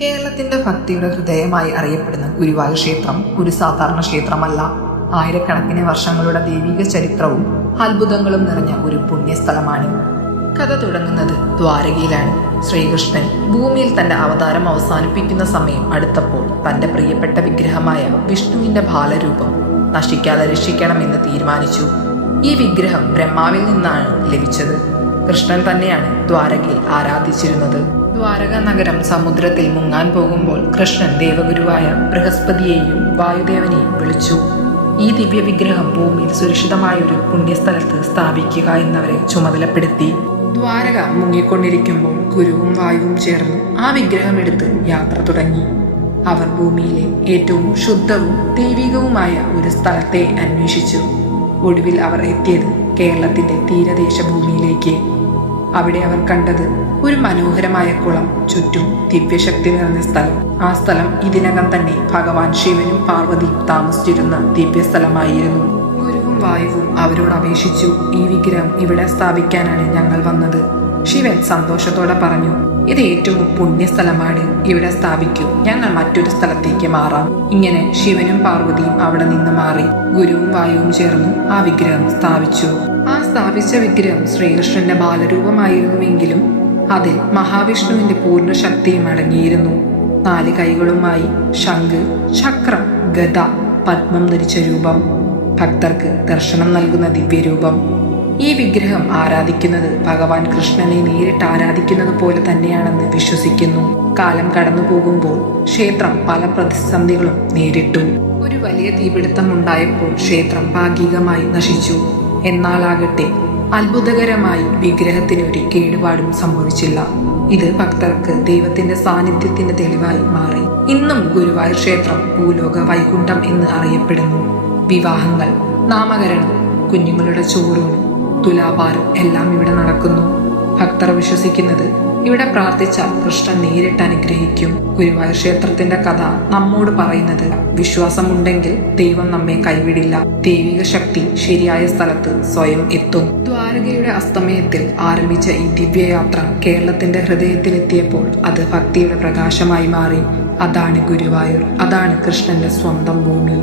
കേരളത്തിന്റെ ഭക്തിയുടെ ഹൃദയമായി അറിയപ്പെടുന്ന ഗുരുവായൂർ ക്ഷേത്രം ഒരു സാധാരണ ക്ഷേത്രമല്ല. ആയിരക്കണക്കിന് വർഷങ്ങളുടെ ദൈവിക ചരിത്രവും അത്ഭുതങ്ങളും നിറഞ്ഞ ഒരു പുണ്യസ്ഥലമാണ്. കഥ തുടങ്ങുന്നത് ദ്വാരകയിലാണ്. ശ്രീകൃഷ്ണൻ ഭൂമിയിൽ തന്റെ അവതാരം അവസാനിപ്പിക്കുന്ന സമയം അടുത്തപ്പോൾ തന്റെ പ്രിയപ്പെട്ട വിഗ്രഹമായ വിഷ്ണുവിന്റെ ബാലരൂപം നശിക്കാതെ രക്ഷിക്കണമെന്ന് തീരുമാനിച്ചു. ഈ വിഗ്രഹം ബ്രഹ്മാവിൽ നിന്നാണ് ലഭിച്ചത്. കൃഷ്ണൻ തന്നെയാണ് ദ്വാരകയിൽ ആരാധിച്ചിരുന്നത്. ദ്വാരക നഗരം സമുദ്രത്തിൽ മുങ്ങാൻ പോകുമ്പോൾ കൃഷ്ണൻ ദേവഗുരുവായ ബൃഹസ്പതിയെയും വായുദേവനെയും വിളിച്ചു. ഈ ദിവ്യ വിഗ്രഹം ഭൂമിയിൽ സുരക്ഷിതമായ ഒരു പുണ്യസ്ഥലത്ത് സ്ഥാപിക്കുക എന്നവരെ ചുമതലപ്പെടുത്തി. ദ്വാരക മുങ്ങിക്കൊണ്ടിരിക്കുമ്പോൾ ഗുരുവും വായുവും ചേർന്ന് ആ വിഗ്രഹം എടുത്ത് യാത്ര തുടങ്ങി. അവർ ഭൂമിയിലെ ഏറ്റവും ശുദ്ധവും ദൈവികവുമായ ഒരു സ്ഥലത്തെ അന്വേഷിച്ചു. ഒടുവിൽ അവർ എത്തിയത് കേരളത്തിന്റെ തീരദേശ ഭൂമിയിലേക്ക്. അവിടെ അവർ കണ്ടത് ഒരു മനോഹരമായ കുളം, ചുറ്റും ദിവ്യശക്തി നിറഞ്ഞ സ്ഥലം. ആ സ്ഥലം ഇതിനകം തന്നെ ഭഗവാൻ ശിവനും പാർവതിയും താമസിച്ചിരുന്ന ദിവ്യസ്ഥലമായിരുന്നു. ഗുരുവും വായുവും അവരോട് അപേക്ഷിച്ചു, ഈ വിഗ്രഹം ഇവിടെ സ്ഥാപിക്കാനാണ് ഞങ്ങൾ വന്നത്. ശിവൻ സന്തോഷത്തോടെ പറഞ്ഞു, ഇത് ഏറ്റവും പുണ്യസ്ഥലമാണ്, ഇവിടെ സ്ഥാപിക്കൂ, ഞങ്ങൾ മറ്റൊരു സ്ഥലത്തേക്ക് മാറാം. ഇങ്ങനെ ശിവനും പാർവതിയും അവിടെ നിന്ന് മാറി. ഗുരുവും വായുവും ചേർന്ന് ആ വിഗ്രഹം സ്ഥാപിച്ചു. ആ സ്ഥാപിച്ച വിഗ്രഹം ശ്രീകൃഷ്ണന്റെ ബാലരൂപമായിരുന്നുവെങ്കിലും അതിൽ മഹാവിഷ്ണുവിന്റെ പൂർണ്ണ ശക്തിയും അടങ്ങിയിരുന്നു. 4 കൈകളുമായി ശംഖ്, ചക്രം, ഗദ, പത്മം ധരിച്ച രൂപം, ഭക്തർക്ക് ദർശനം നൽകുന്ന ദിവ്യരൂപം. ഈ വിഗ്രഹം ആരാധിക്കുന്നത് ഭഗവാൻ കൃഷ്ണനെ നേരിട്ട് ആരാധിക്കുന്നത് പോലെ തന്നെയാണെന്ന് വിശ്വസിക്കുന്നു. കാലം കടന്നു പോകുമ്പോൾ ക്ഷേത്രം പല പ്രതിസന്ധികളും നേരിട്ടു. ഒരു വലിയ തീപിടുത്തം ഉണ്ടായപ്പോൾ ക്ഷേത്രം ഭാഗികമായി നശിച്ചു. എന്നാലാകട്ടെ അത്ഭുതകരമായി വിഗ്രഹത്തിന് ഒരു കേടുപാടും സംഭവിച്ചില്ല. ഇത് ഭക്തർക്ക് ദൈവത്തിന്റെ സാന്നിധ്യത്തിന്റെ തെളിവായി മാറി. ഇന്നും ഗുരുവായൂർ ക്ഷേത്രം ഭൂലോക വൈകുണ്ഠം എന്ന് അറിയപ്പെടുന്നു. വിവാഹങ്ങൾ, നാമകരണം, കുഞ്ഞുങ്ങളുടെ ചോറൂണ്, തുലാഭാരം എല്ലാം ഇവിടെ നടക്കുന്നു. ഭക്തർ വിശ്വസിക്കുന്നത് ഇവിടെ പ്രാർത്ഥിച്ചാൽ കൃഷ്ണൻ നേരിട്ട് അനുഗ്രഹിക്കും. ഗുരുവായൂർ ക്ഷേത്രത്തിന്റെ കഥ നമ്മോട് പറയുന്നത് വിശ്വാസമുണ്ടെങ്കിൽ ദൈവം നമ്മെ കൈവിടില്ല. ദൈവിക ശക്തി ശരിയായ സ്ഥലത്ത് സ്വയം എത്തും. ദ്വാരകയുടെ അസ്തമയത്തിൽ ആരംഭിച്ച ഈ ദിവ്യയാത്ര കേരളത്തിന്റെ ഹൃദയത്തിലെത്തിയപ്പോൾ അത് ഭക്തിയുടെ പ്രകാശമായി മാറി. അതാണ് ഗുരുവായൂർ, അതാണ് കൃഷ്ണന്റെ സ്വന്തം ഭൂമി.